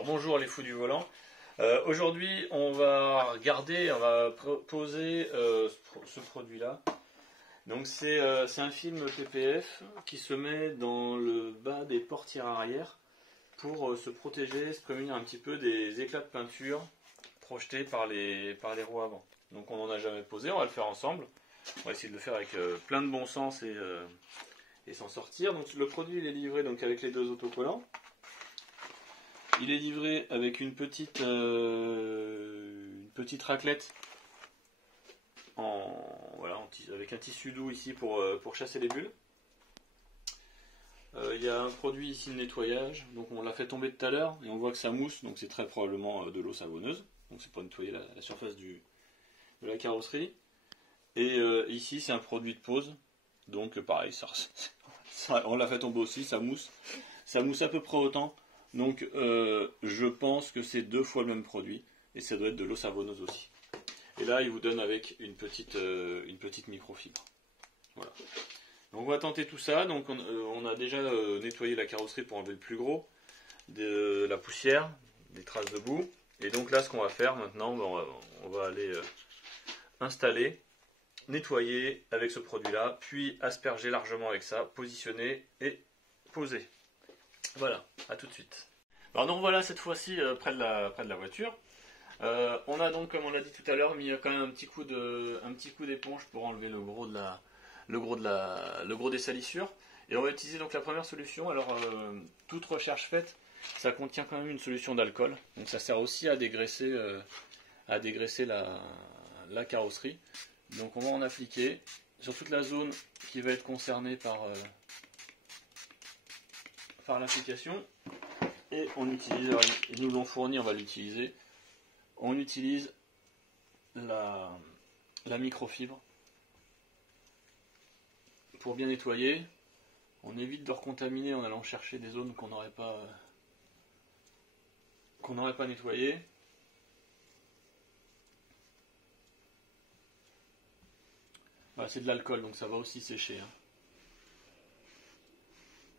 Alors bonjour les fous du volant. Aujourd'hui on va poser ce produit-là. Donc c'est un film PPF qui se met dans le bas des portières arrière pour se protéger, se prémunir un petit peu des éclats de peinture projetés par les roues avant. Donc on n'en a jamais posé, on va le faire ensemble. On va essayer de le faire avec plein de bon sens et s'en sortir. Donc le produit il est livré donc avec les deux autocollants. Il est livré avec une petite raclette avec un tissu doux ici pour chasser les bulles. Il y a un produit ici de nettoyage, donc on l'a fait tomber tout à l'heure et on voit que ça mousse, donc c'est très probablement de l'eau savonneuse, donc c'est pour nettoyer la surface de la carrosserie. Et ici c'est un produit de pose, donc pareil, on l'a fait tomber aussi, ça mousse à peu près autant. Donc je pense que c'est 2 fois le même produit et ça doit être de l'eau savonneuse aussi. Et là il vous donne avec une petite microfibre. Voilà. Donc on va tenter tout ça. Donc on a déjà nettoyé la carrosserie pour enlever le plus gros, de la poussière, des traces de boue. Et donc là ce qu'on va faire maintenant, on va aller installer, nettoyer avec ce produit là, puis asperger largement avec ça, positionner et poser. Voilà, à tout de suite. Alors donc voilà, cette fois-ci près de la voiture. On a donc, comme on l'a dit tout à l'heure, mis quand même un petit coup d'éponge pour enlever le gros des salissures. Et on va utiliser donc la première solution. Alors toute recherche faite, ça contient quand même une solution d'alcool. Donc ça sert aussi à dégraisser la carrosserie. Donc on va en appliquer sur toute la zone qui va être concernée par l'application. Et on utilise, alors ils nous l'ont fourni, on va l'utiliser. On utilise la microfibre pour bien nettoyer. On évite de recontaminer en allant chercher des zones qu'on n'aurait pas nettoyées. Voilà, c'est de l'alcool, donc ça va aussi sécher.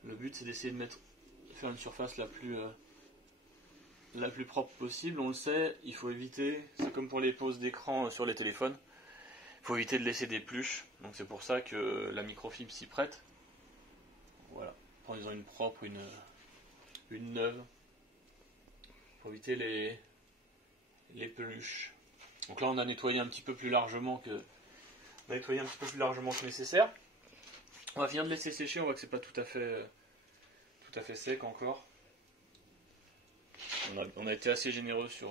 Le but c'est d'essayer de faire une surface la plus propre possible. On le sait, il faut éviter, c'est comme pour les poses d'écran sur les téléphones, il faut éviter de laisser des pluches, donc c'est pour ça que la microfibre s'y prête. Voilà, prenez-en une propre, une neuve, pour éviter les peluches. Donc là on a nettoyé un petit peu plus largement que nécessaire. On va finir de laisser sécher, on voit que c'est pas tout à fait sec encore. On a été assez généreux sur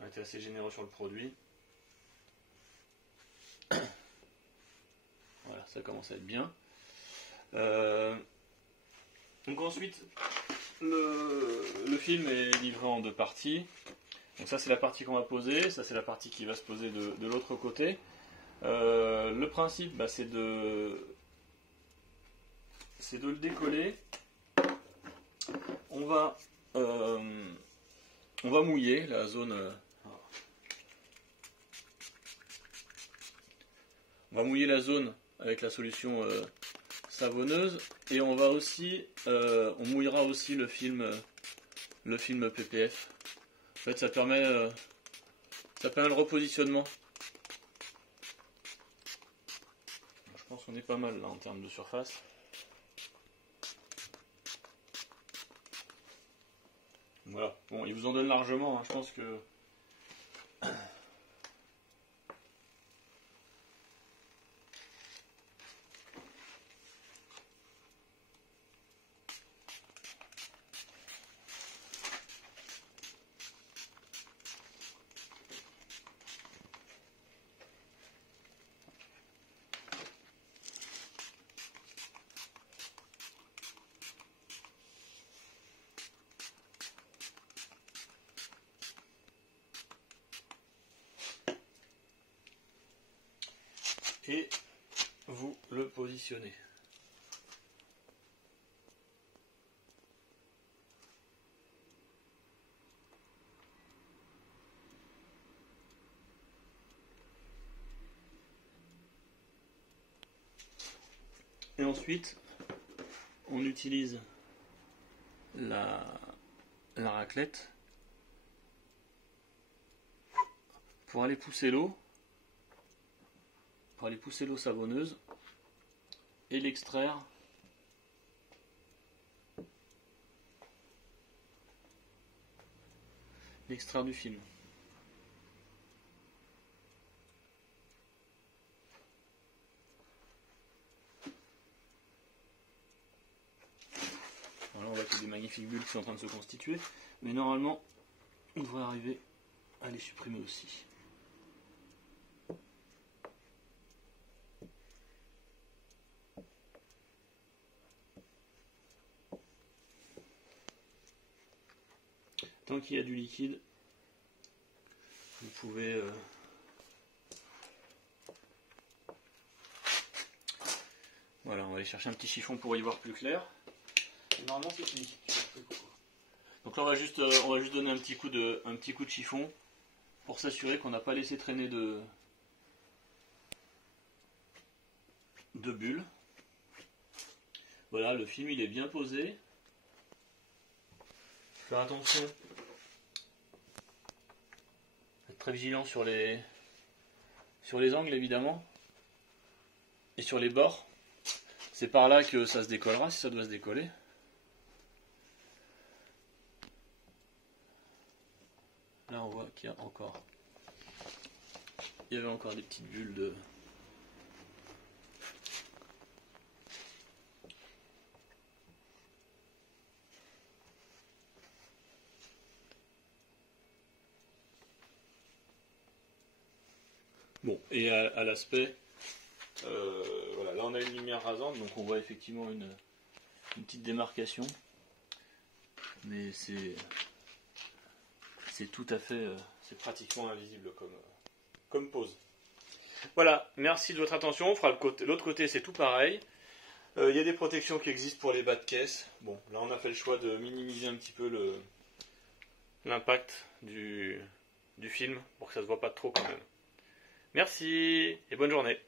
le produit. Voilà, ça commence à être bien. Donc ensuite, le film est livré en 2 parties. Donc ça c'est la partie qu'on va poser, ça c'est la partie qui va se poser de l'autre côté. Le principe, c'est de le décoller. On va mouiller la zone. On va mouiller la zone avec la solution savonneuse et on va aussi, on mouillera aussi le film PPF. En fait, ça permet le repositionnement. Je pense qu'on est pas mal là en termes de surface. Voilà, bon, il vous en donne largement, je pense que... Et vous le positionnez. Et ensuite, on utilise la la raclette pour aller pousser l'eau, savonneuse et l'extraire du film. Alors on voit qu'il y a des magnifiques bulles qui sont en train de se constituer, mais normalement on devrait arriver à les supprimer aussi. Tant qu'il y a du liquide, vous pouvez voilà, on va aller chercher un petit chiffon pour y voir plus clair. Et normalement c'est fini. Donc là on va juste donner un petit coup de chiffon pour s'assurer qu'on n'a pas laissé traîner de bulles. Voilà, le film il est bien posé. Faire attention, être très vigilant sur les angles évidemment et sur les bords. C'est par là que ça se décollera si ça doit se décoller. Là on voit qu'il y avait encore des petites bulles de bon, et à l'aspect, voilà, là on a une lumière rasante, donc on voit effectivement une petite démarcation, mais c'est tout à fait, c'est pratiquement invisible comme pose. Voilà, merci de votre attention. On fera l'autre côté, c'est tout pareil. Il y a des protections qui existent pour les bas de caisse. Bon, là on a fait le choix de minimiser un petit peu l'impact du film pour que ça se voit pas trop quand même. Merci et bonne journée.